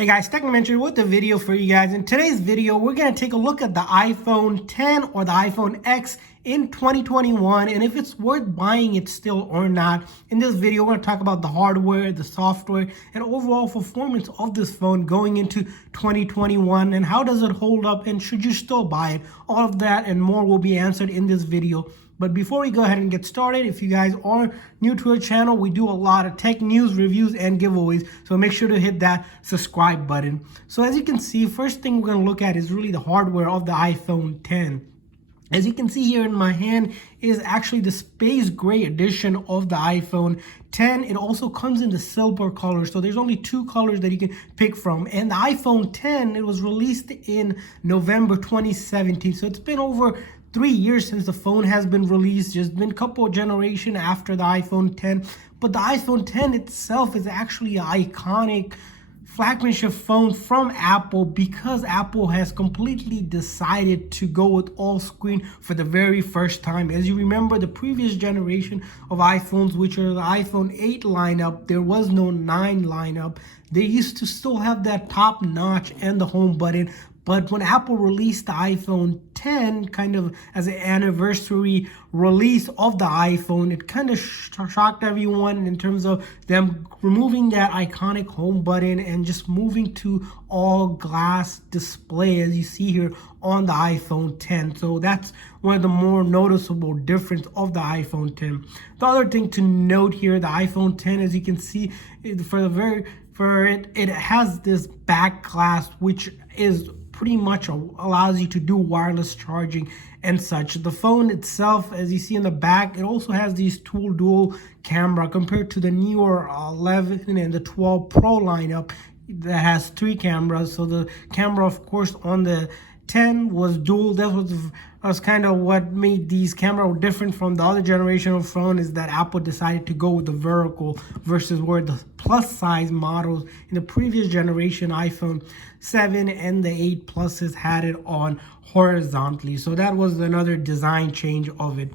Hey guys, Technomentary with the video for you guys. In today's video, we're going to take a look at the iPhone 10 or the iPhone X in 2021 and if it's worth buying it still or not. In this video, we're going to talk about the hardware, the software, and overall performance of this phone going into 2021 and how does it hold up and should you still buy it. All of that and more will be answered in this video. But before we go ahead and get started, if you guys are new to our channel, we do a lot of tech news, reviews, and giveaways. So make sure to hit that subscribe button. So as you can see, first thing we're going to look at is really the hardware of the iPhone 10. As you can see here in my hand is actually the space gray edition of the iPhone 10. It also comes in the silver color. So there's only two colors that you can pick from. And the iPhone 10, it was released in November 2017. So it's been over 3 years since the phone has been released. Just been a couple of generations after the iPhone 10. But the iPhone 10 itself is actually an iconic flagship phone from Apple because Apple has completely decided to go with all screen for the very first time. As you remember, the previous generation of iPhones, which are the iPhone 8 lineup, there was no 9 lineup. They used to still have that top notch and the home button. But when Apple released the iPhone 10, kind of as an anniversary release of the iPhone, it kind of shocked everyone in terms of them removing that iconic home button and just moving to all glass display as you see here on the iPhone 10. So that's one of the more noticeable difference of the iPhone 10. The other thing to note here, the iPhone 10, as you can see, it has this back glass, which is pretty much allows you to do wireless charging and such. The phone itself, as you see in the back, it also has these dual camera compared to the newer 11 and the 12 Pro lineup that has 3 cameras. So the camera, of course, on the 10 was dual. That was kind of what made these cameras different from the other generation of phone, is that Apple decided to go with the vertical versus where the plus size models in the previous generation iPhone 7 and the 8 Pluses had it on horizontally. So that was another design change of it.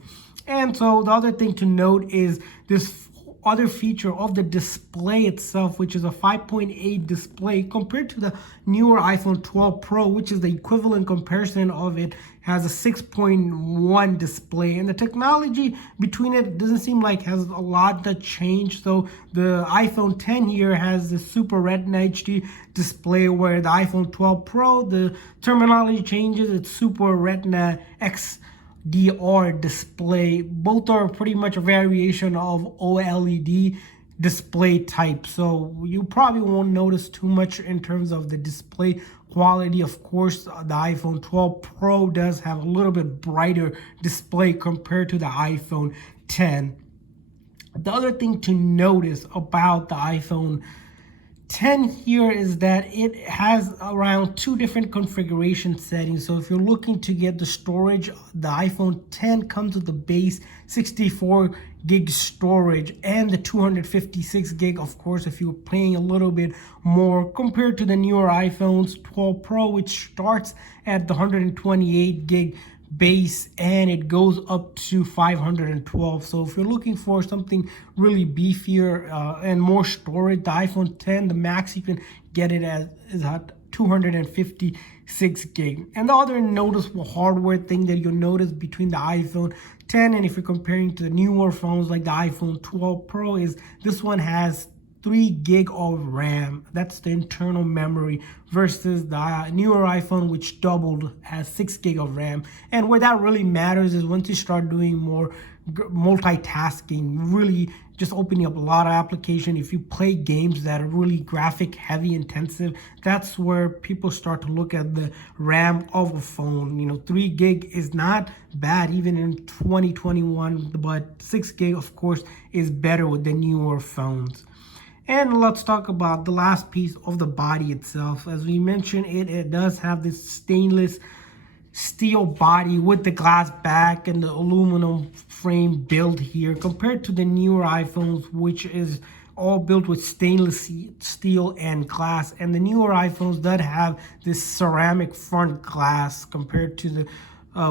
And so the other thing to note is this other feature of the display itself, which is a 5.8 display compared to the newer iPhone 12 Pro, which is the equivalent comparison of it, has a 6.1 display. And the technology between it doesn't seem like has a lot that changed. So the iPhone 10 here has the Super Retina HD display, where the iPhone 12 Pro, the terminology changes, it's Super Retina XDR display. Both are pretty much a variation of OLED display type, so you probably won't notice too much in terms of the display quality. Of course, the iPhone 12 Pro does have a little bit brighter display compared to the iPhone 10. The other thing to notice about the iPhone 10 here is that it has around 2 different configuration settings. So if you're looking to get the storage, the iPhone 10 comes with the base 64 gig storage and the 256 gig, of course, if you're paying a little bit more compared to the newer iPhones 12 Pro, which starts at the 128 gig base and it goes up to 512. So if you're looking for something really beefier and more storage, the iPhone 10, the max you can get it as is at 256 gig. And the other noticeable hardware thing that you'll notice between the iPhone 10 and if you're comparing to the newer phones like the iPhone 12 Pro is this one has 3 gig of RAM. That's the internal memory versus the newer iPhone, which doubled, has 6 gig of RAM. And where that really matters is once you start doing more multitasking, really just opening up a lot of application. If you play games that are really graphic heavy intensive, that's where people start to look at the RAM of a phone. 3 gig is not bad even in 2021, but 6 gig, of course, is better with the newer phones. And let's talk about the last piece of the body itself. As we mentioned, it does have this stainless steel body with the glass back and the aluminum frame build here compared to the newer iPhones, which is all built with stainless steel and glass. And the newer iPhones that have this ceramic front glass compared to the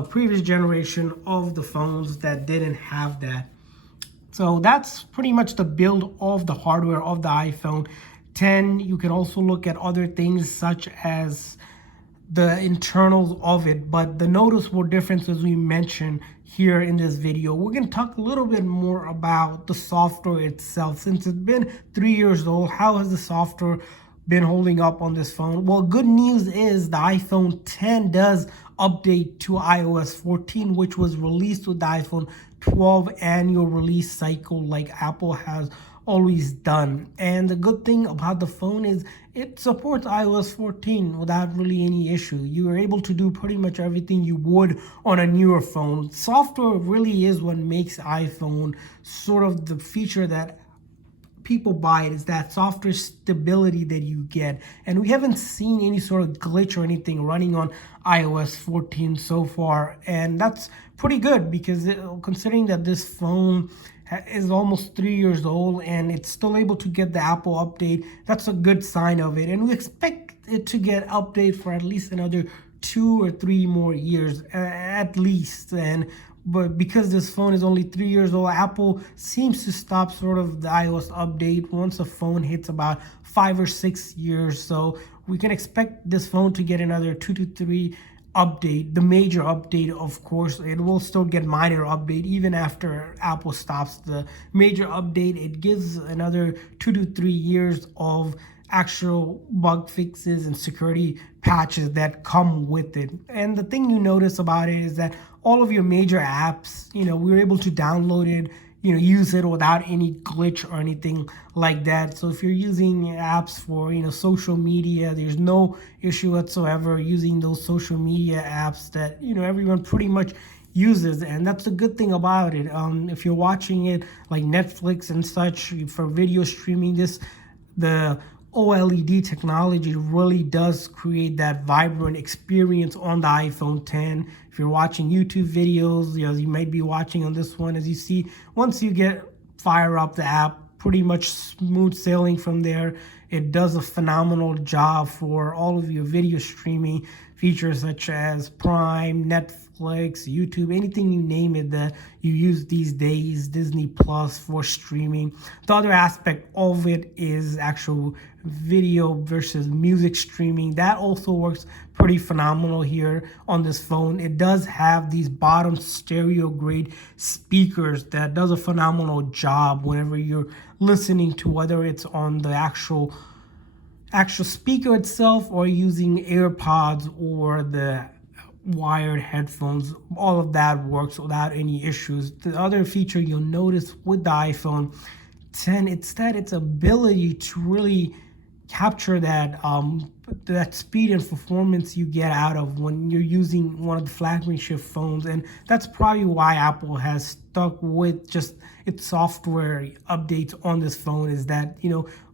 previous generation of the phones that didn't have that. So that's pretty much the build of the hardware of the iPhone 10. You can also look at other things such as the internals of it, but the noticeable difference, as we mentioned here in this video, we're going to talk a little bit more about the software itself. Since it's been 3 years old, how has the software been holding up on this phone? Well, good news is the iPhone 10 does update to iOS 14, which was released with the iPhone 12 annual release cycle, like Apple has always done. And the good thing about the phone is it supports iOS 14 without really any issue. You are able to do pretty much everything you would on a newer phone. Software really is what makes iPhone sort of the feature that people buy it, is that software stability that you get. And we haven't seen any sort of glitch or anything running on iOS 14 so far. And that's pretty good because considering that this phone is almost 3 years old and it's still able to get the Apple update, that's a good sign of it. And we expect it to get update for at least another 2 or 3 more years at least. But because this phone is only 3 years old, Apple seems to stop sort of the iOS update once a phone hits about 5 or 6 years. So we can expect this phone to get another 2 to 3 update. The major update, of course, it will still get minor update even after Apple stops the major update. It gives another 2 to 3 years of actual bug fixes and security patches that come with it. And the thing you notice about it is that all of your major apps, we're able to download it, use it without any glitch or anything like that. So if you're using apps for, social media, there's no issue whatsoever using those social media apps that, everyone pretty much uses. And that's the good thing about it. If you're watching it like Netflix and such for video streaming, the OLED technology really does create that vibrant experience on the iPhone 10. If you're watching YouTube videos, you might be watching on this one, as you see, once you fire up the app, pretty much smooth sailing from there. It does a phenomenal job for all of your video streaming features such as Prime, Netflix, YouTube, anything you name it that you use these days, Disney Plus for streaming. The other aspect of it is actual video versus music streaming. That also works pretty phenomenal here on this phone. It does have these bottom stereo grade speakers that does a phenomenal job whenever you're listening to, whether it's on the actual speaker itself or using AirPods or the wired headphones. All of that works without any issues. The other feature you'll notice with the iPhone 10, it's that its ability to really capture that speed and performance you get out of when you're using one of the flagship phones. And that's probably why Apple has stuck with just its software updates on this phone, is that,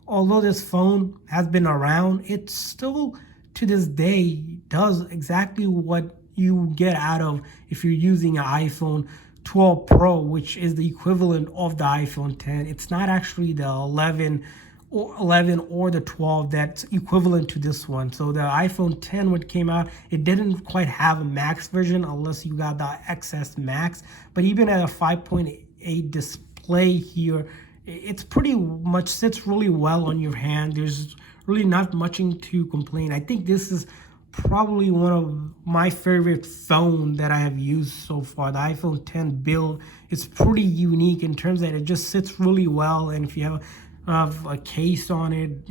although this phone has been around, it still to this day does exactly what you get out of if you're using an iPhone 12 Pro, which is the equivalent of the iPhone 10. It's not actually the 11 or the 12 that's equivalent to this one. So the iPhone 10 when it came out, it didn't quite have a Max version unless you got the XS Max. But even at a 5.8 display here, it's pretty much sits really well on your hand. There's really not much to complain. I think this is probably one of my favorite phone that I have used so far. The iPhone 10 build is pretty unique in terms that it just sits really well. And if you have a case on it,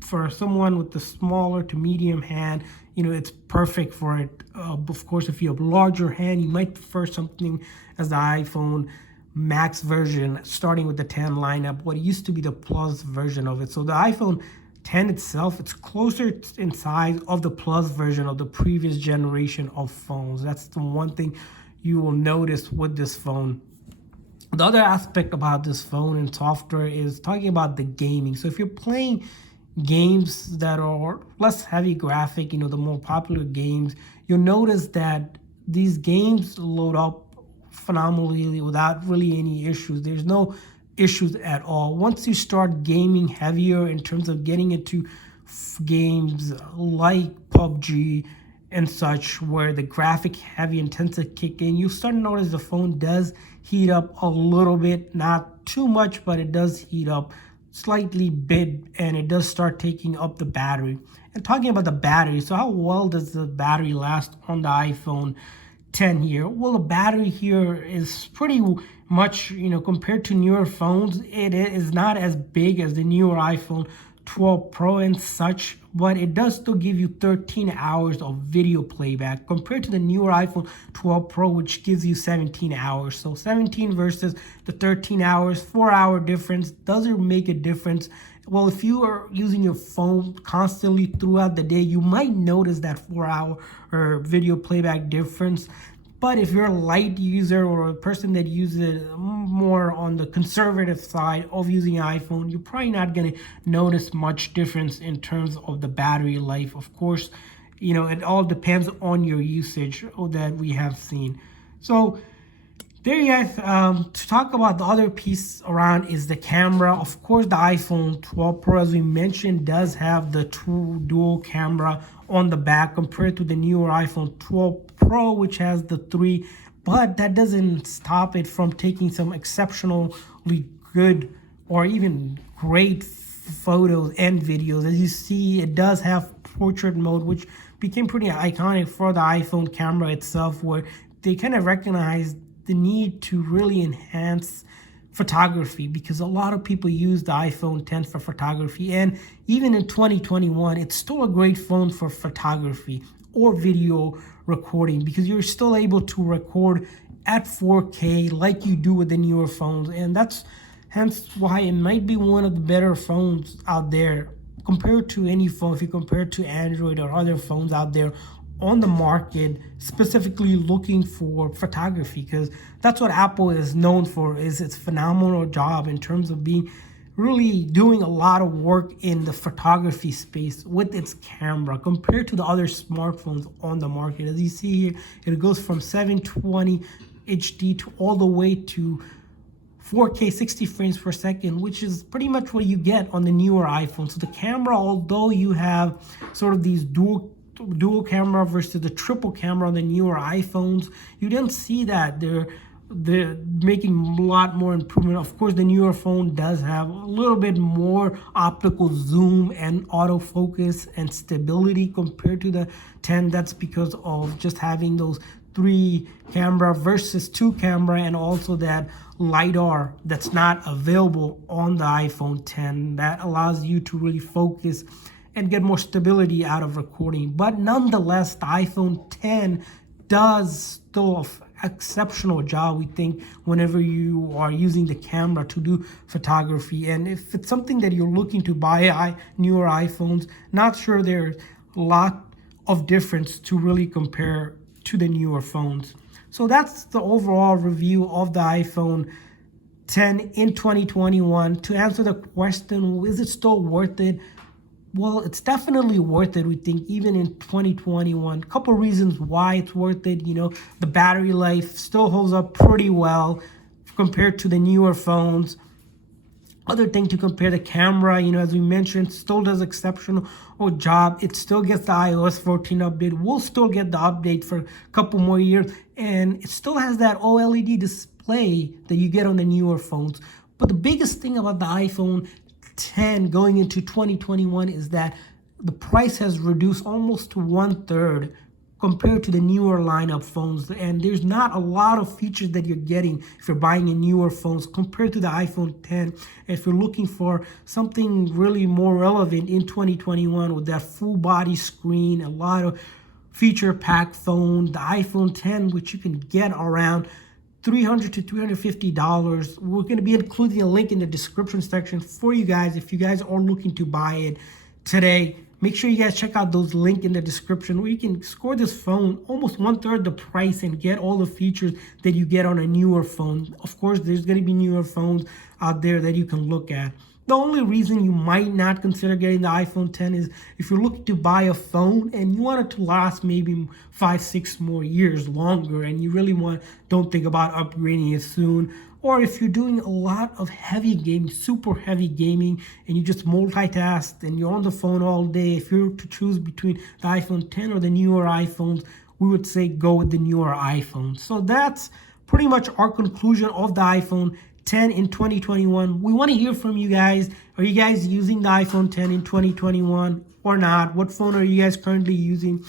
for someone with the smaller to medium hand, it's perfect for it. Of course, if you have a larger hand, you might prefer something as the iPhone Max version, starting with the 10 lineup, what used to be the Plus version of it. So the iPhone 10 itself, it's closer in size of the Plus version of the previous generation of phones. That's the one thing you will notice with this phone. The other aspect about this phone and software is talking about the gaming. So if you're playing games that are less heavy graphic, the more popular games, you'll notice that these games load up phenomenally without really any issues. There's no issues at all. Once you start gaming heavier in terms of getting into games like PUBG and such, where the graphic heavy intensive kick in, you start to notice the phone does heat up a little bit, not too much, but it does heat up slightly bit, and it does start taking up the battery. And talking about the battery, so how well does the battery last on the iPhone 10 here? Well, the battery here is pretty much, compared to newer phones, it is not as big as the newer iPhone 12 Pro and such, but it does still give you 13 hours of video playback compared to the newer iPhone 12 Pro, which gives you 17 hours. So 17 versus the 13 hours, 4-hour difference. Does it make a difference? Well, if you are using your phone constantly throughout the day, you might notice that 4-hour video playback difference. But if you're a light user or a person that uses it more on the conservative side of using an iPhone, you're probably not going to notice much difference in terms of the battery life. Of course, it all depends on your usage that we have seen. So there you guys. To talk about the other piece around is the camera. Of course, the iPhone 12 Pro, as we mentioned, does have the true dual camera on the back compared to the newer iPhone 12 Pro, which has the 3. But that doesn't stop it from taking some exceptionally good or even great photos and videos. As you see, it does have portrait mode, which became pretty iconic for the iPhone camera itself, where they kind of recognized the need to really enhance photography, because a lot of people use the iPhone 10 for photography, and even in 2021 it's still a great phone for photography or video recording, because you're still able to record at 4K like you do with the newer phones, and that's hence why it might be one of the better phones out there compared to any phone. If you compare it to Android or other phones out there on the market, specifically looking for photography, because that's what Apple is known for, is its phenomenal job in terms of being really doing a lot of work in the photography space with its camera compared to the other smartphones on the market. As you see here, it goes from 720 HD to all the way to 4K 60 frames per second, which is pretty much what you get on the newer iPhone. So the camera, although you have sort of these dual camera versus the triple camera on the newer iPhones, you didn't see that they're making a lot more improvement. Of course, the newer phone does have a little bit more optical zoom and autofocus and stability compared to the 10. That's because of just having those 3 camera versus 2 camera, and also that LiDAR that's not available on the iPhone 10 that allows you to really focus and get more stability out of recording. But nonetheless, the iPhone 10 does still an exceptional job, we think, whenever you are using the camera to do photography. And if it's something that you're looking to buy newer iPhones, not sure there's a lot of difference to really compare to the newer phones. So that's the overall review of the iPhone 10 in 2021. To answer the question, is it still worth it? Well, it's definitely worth it, we think, even in 2021. Couple reasons why it's worth it. The battery life still holds up pretty well compared to the newer phones. Other thing to compare, the camera, as we mentioned, still does exceptional job. It still gets the iOS 14 update. We'll still get the update for a couple more years. And it still has that OLED display that you get on the newer phones. But the biggest thing about the iPhone 10 going into 2021 is that the price has reduced almost to 1/3 compared to the newer lineup phones, and there's not a lot of features that you're getting if you're buying a newer phones compared to the iPhone 10. If you're looking for something really more relevant in 2021 with that full body screen, a lot of feature packed phone, the iPhone 10, which you can get around $300 to $350. We're going to be including a link in the description section for you guys if you guys are looking to buy it today. Make sure you guys check out those links in the description, where you can score this phone almost 1/3 the price and get all the features that you get on a newer phone. Of course, there's going to be newer phones out there that you can look at. The only reason you might not consider getting the iPhone 10 is if you're looking to buy a phone and you want it to last maybe 5-6 more years longer, and you really don't think about upgrading it soon. Or if you're doing a lot of heavy gaming, super heavy gaming, and you just multitask and you're on the phone all day, if you're to choose between the iPhone 10 or the newer iPhones, we would say go with the newer iPhone. So that's pretty much our conclusion of the iPhone 10 in 2021. We want to hear from you guys. Are you guys using the iPhone 10 in 2021 or not? What phone are you guys currently using?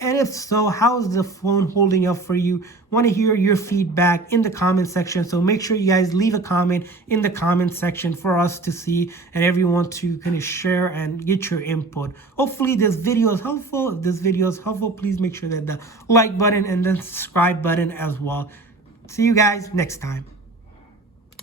And if so, how is the phone holding up for you? Want to hear your feedback in the comment section. So make sure you guys leave a comment in the comment section for us to see and everyone to kind of share and get your input. Hopefully this video is helpful. If this video is helpful, please make sure that the like button and then subscribe button as well. See you guys next time.